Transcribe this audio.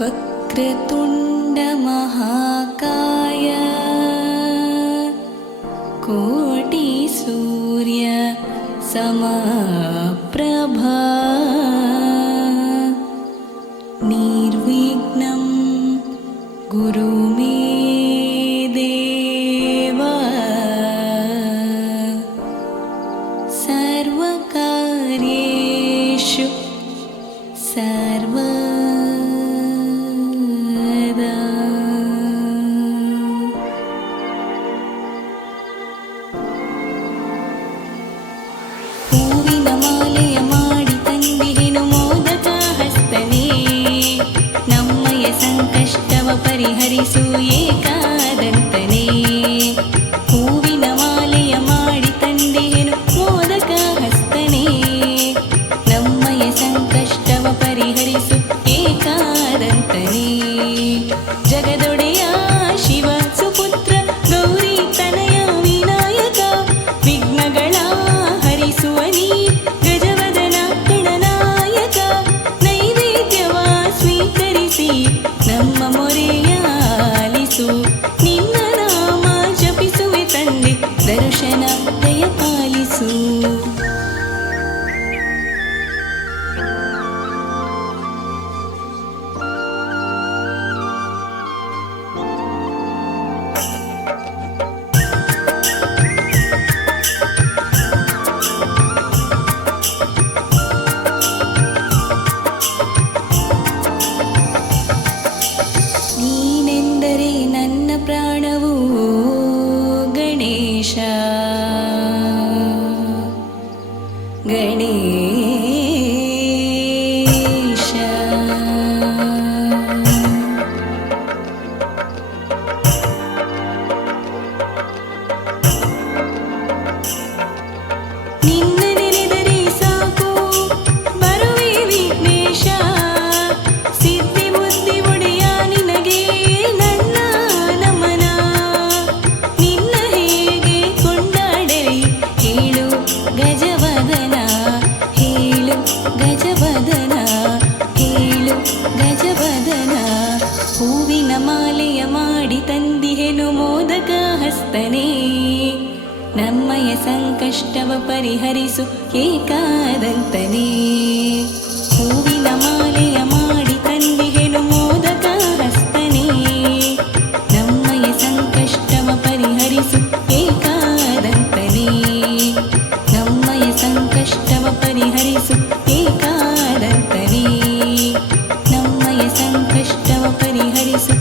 वक्रतुण्डमहाकाय कोटिसूर्य समप्रभा ತರಿಸು ಏಕಾದಂತನೇ. ಹೂವಿನ ಮಾಲೆಯ ಮಾಡಿ ತಂದೆಯನು ಮೋದಕ ಹಸ್ತನೇ. ನಮ್ಮಯ ಸಂಕಷ್ಟವ ಪರಿಹರಿಸು ಏಕಾದಂತನೇ. ಜಗದ ഗണേ ಮಾಲೆಯ ಮಾಡಿ ತಂದಿಹೆನು ಮೋದಕ ಹಸ್ತನೇ. ನಮ್ಮಯ ಸಂಕಷ್ಟವ ಪರಿಹರಿಸು ಏಕಾದಂತನೇ. ಹೂವಿನ ಮಾಲೆಯ ಮಾಡಿ ತಂದಿಹೆನು ಮೋದಕ ಹಸ್ತನೇ. ನಮ್ಮಯ ಸಂಕಷ್ಟವ ಪರಿಹರಿಸು ಏಕಾದಂತನೇ. ನಮ್ಮಯ ಸಂಕಷ್ಟವ ಪರಿಹರಿಸು ಏಕಾದಂತನೇ. ನಮ್ಮಯ ಸಂಕಷ್ಟವ ಪರಿಹರಿಸು